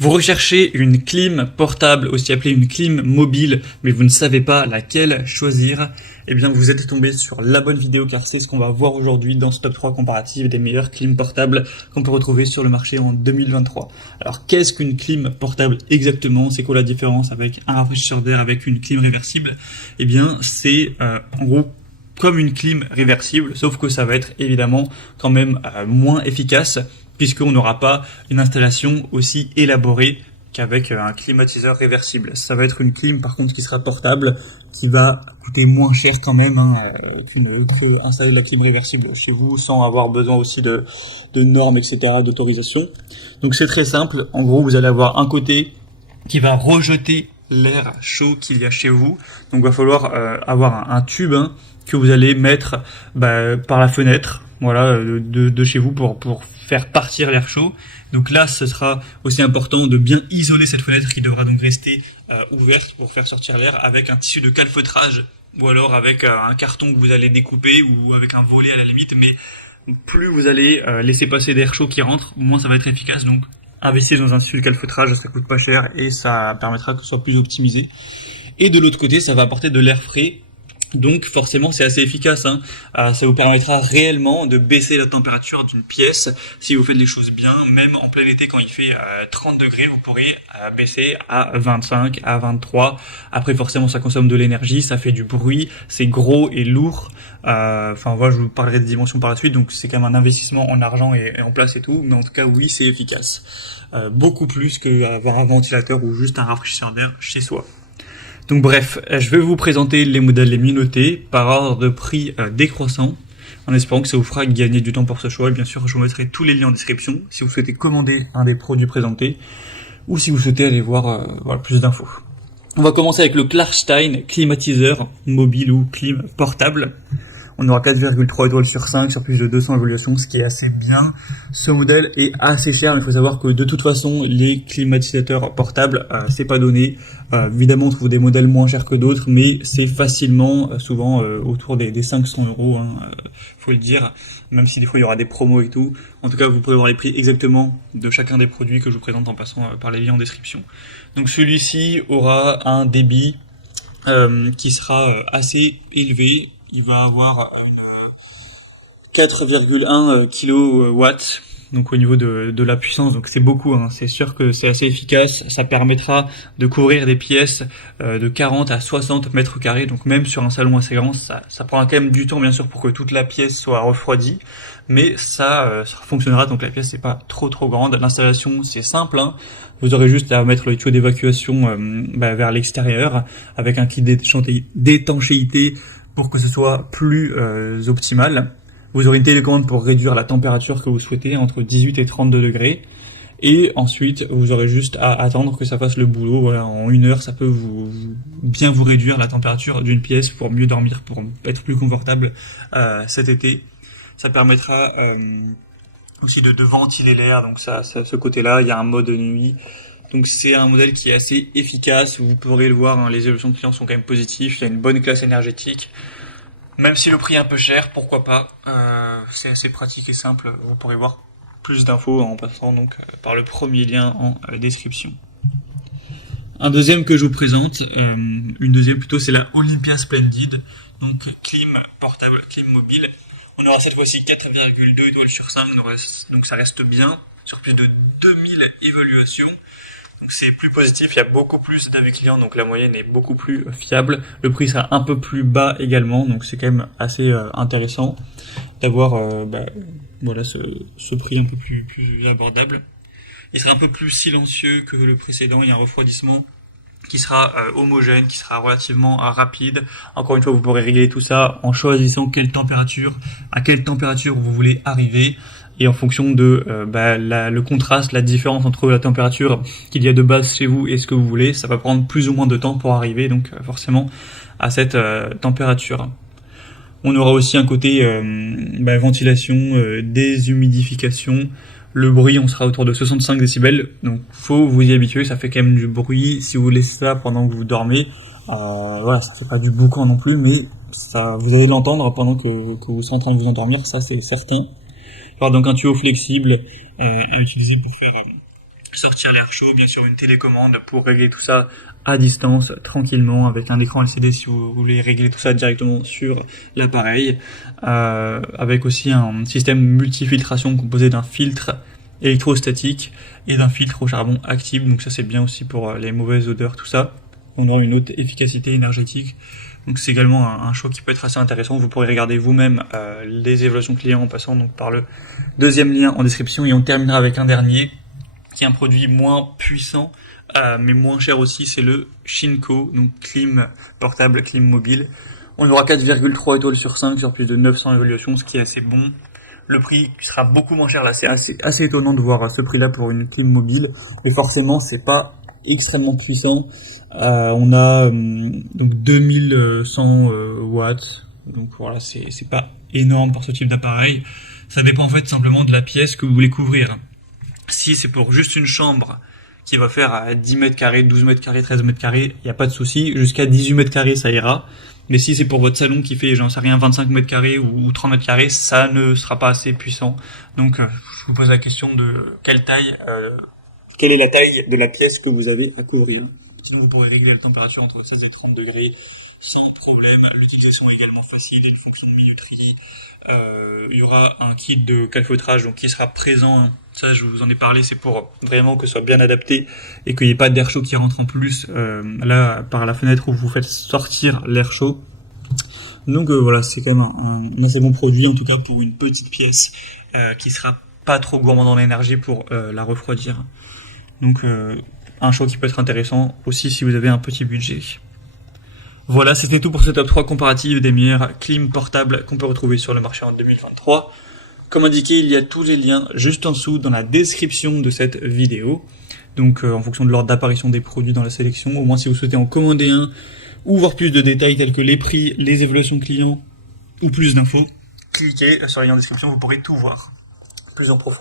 Vous recherchez une clim portable, aussi appelée une clim mobile, mais vous ne savez pas laquelle choisir. Eh bien, vous êtes tombé sur la bonne vidéo car c'est ce qu'on va voir aujourd'hui dans ce top 3 comparatif des meilleures clims portables qu'on peut retrouver sur le marché en 2023. Alors, qu'est-ce qu'une clim portable exactement? C'est quoi la différence avec un rafraîchisseur d'air, avec une clim réversible? Eh bien, c'est en gros comme une clim réversible, sauf que ça va être évidemment quand même moins efficace, puisqu'on n'aura pas une installation aussi élaborée qu'avec un climatiseur réversible. Ça va être une clim par contre qui sera portable, qui va coûter moins cher quand même que installer la clim réversible chez vous sans avoir besoin aussi de normes, etc., d'autorisation. Donc c'est très simple, en gros vous allez avoir un côté qui va rejeter l'air chaud qu'il y a chez vous, donc il va falloir avoir un tube que vous allez mettre par la fenêtre, voilà, de chez vous pour faire partir l'air chaud. Donc là, ce sera aussi important de bien isoler cette fenêtre qui devra donc rester ouverte pour faire sortir l'air avec un tissu de calfeutrage ou alors avec un carton que vous allez découper ou avec un volet à la limite. Mais plus vous allez laisser passer d'air chaud qui rentre, moins ça va être efficace. Donc investir dans un tissu de calfeutrage, ça coûte pas cher et ça permettra que ce soit plus optimisé. Et de l'autre côté, ça va apporter de l'air frais. Donc forcément c'est assez efficace, ça vous permettra réellement de baisser la température d'une pièce si vous faites les choses bien. Même en plein été quand il fait 30 degrés, vous pourrez baisser à 25, à 23. Après forcément ça consomme de l'énergie, ça fait du bruit, c'est gros et lourd. Enfin voilà, je vous parlerai des dimensions par la suite, donc c'est quand même un investissement en argent et en place et tout. Mais en tout cas oui, c'est efficace. Beaucoup plus qu'avoir un ventilateur ou juste un rafraîchisseur d'air chez soi. Donc bref, je vais vous présenter les modèles les mieux notés par ordre de prix décroissant, en espérant que ça vous fera gagner du temps pour ce choix. Et bien sûr, je vous mettrai tous les liens en description si vous souhaitez commander un des produits présentés ou si vous souhaitez aller voir plus d'infos. On va commencer avec le Klarstein climatiseur mobile ou clim portable. On aura 4,3 étoiles sur 5 sur plus de 200 évaluations, ce qui est assez bien. Ce modèle est assez cher, mais il faut savoir que de toute façon, les climatisateurs portables, c'est pas donné. Évidemment, on trouve des modèles moins chers que d'autres, mais c'est facilement, souvent, autour des 500 euros, faut le dire. Même si des fois il y aura des promos et tout. En tout cas, vous pourrez voir les prix exactement de chacun des produits que je vous présente en passant par les liens en description. Donc celui-ci aura un débit qui sera assez élevé. Il va avoir 4,1 kW, donc au niveau de la puissance, donc c'est beaucoup, c'est sûr que c'est assez efficace. Ça permettra de couvrir des pièces de 40 à 60 mètres carrés, donc même sur un salon assez grand, ça prendra quand même du temps bien sûr pour que toute la pièce soit refroidie, mais ça fonctionnera, donc la pièce c'est pas trop grande. L'installation c'est simple, vous aurez juste à mettre le tuyau d'évacuation vers l'extérieur avec un kit d'étanchéité pour que ce soit plus optimal. Vous aurez une télécommande pour réduire la température que vous souhaitez entre 18 et 32 degrés. Et ensuite, vous aurez juste à attendre que ça fasse le boulot. Voilà, en 1 heure, ça peut bien vous réduire la température d'une pièce pour mieux dormir, pour être plus confortable cet été. Ça permettra aussi de ventiler l'air. Donc ça, ce côté-là, il y a un mode nuit. Donc c'est un modèle qui est assez efficace, vous pourrez le voir, les évolutions de clients sont quand même positives, il y a une bonne classe énergétique. Même si le prix est un peu cher, pourquoi pas, c'est assez pratique et simple, vous pourrez voir plus d'infos en passant donc par le premier lien en description. Un deuxième que je vous présente, une deuxième plutôt, c'est la Olympia Splendid, donc clim portable, clim mobile. On aura cette fois-ci 4,2 étoiles sur 5, donc ça reste bien, sur plus de 2000 évaluations. Donc c'est plus positif, il y a beaucoup plus d'avis clients, donc la moyenne est beaucoup plus fiable. Le prix sera un peu plus bas également, donc c'est quand même assez intéressant d'avoir voilà ce prix un peu plus abordable. Il sera un peu plus silencieux que le précédent, il y a un refroidissement qui sera homogène, qui sera relativement rapide. Encore une fois, vous pourrez régler tout ça en choisissant à quelle température vous voulez arriver. Et en fonction de le contraste, la différence entre la température qu'il y a de base chez vous et ce que vous voulez, ça va prendre plus ou moins de temps pour arriver donc forcément à cette température. On aura aussi un côté ventilation, déshumidification. Le bruit, on sera autour de 65 décibels, donc faut vous y habituer, ça fait quand même du bruit. Si vous laissez ça pendant que vous dormez, voilà, ça fait pas du boucan non plus, mais ça, vous allez l'entendre pendant que vous serez en train de vous endormir, ça c'est certain. Alors donc un tuyau flexible à utiliser pour faire sortir l'air chaud, bien sûr une télécommande pour régler tout ça à distance, tranquillement, avec un écran LCD si vous voulez régler tout ça directement sur l'appareil, avec aussi un système multifiltration composé d'un filtre électrostatique et d'un filtre au charbon actif, donc ça c'est bien aussi pour les mauvaises odeurs, tout ça. On aura une haute efficacité énergétique. Donc c'est également un choix qui peut être assez intéressant. Vous pourrez regarder vous-même les évaluations clients en passant donc par le deuxième lien en description. Et on terminera avec un dernier, qui est un produit moins puissant, mais moins cher aussi, c'est le Shinko, donc clim portable, clim mobile. On aura 4,3 étoiles sur 5 sur plus de 900 évaluations, ce qui est assez bon. Le prix sera beaucoup moins cher là, c'est assez étonnant de voir ce prix-là pour une clim mobile, mais forcément c'est pas extrêmement puissant. On a donc 2100 watts, donc voilà, c'est pas énorme pour ce type d'appareil. Ça dépend en fait simplement de la pièce que vous voulez couvrir. Si c'est pour juste une chambre qui va faire 10 mètres carrés, 12 mètres carrés, 13 mètres carrés, il n'y a pas de souci. Jusqu'à 18 mètres carrés, ça ira. Mais si c'est pour votre salon qui fait, j'en sais rien, 25 mètres carrés ou 30 mètres carrés, ça ne sera pas assez puissant. Donc, je vous pose la question de quelle est la taille de la pièce que vous avez à couvrir. Sinon, vous pourrez régler la température entre 16 et 30 degrés sans problème. L'utilisation est également facile, une fonction minuterie. Il y aura un kit de calfeutrage donc qui sera présent. Ça, je vous en ai parlé, c'est pour vraiment que ce soit bien adapté et qu'il n'y ait pas d'air chaud qui rentre en plus là par la fenêtre où vous faites sortir l'air chaud. Donc voilà, c'est quand même un assez bon produit, en tout cas pour une petite pièce qui sera pas trop gourmand en énergie pour la refroidir. Donc un choix qui peut être intéressant aussi si vous avez un petit budget. Voilà, c'était tout pour ce top 3 comparatif des meilleures clim portables qu'on peut retrouver sur le marché en 2023. Comme indiqué, il y a tous les liens juste en dessous dans la description de cette vidéo. Donc en fonction de l'ordre d'apparition des produits dans la sélection, au moins si vous souhaitez en commander un ou voir plus de détails tels que les prix, les évaluations clients ou plus d'infos, cliquez sur le lien en description, vous pourrez tout voir plus en profondeur.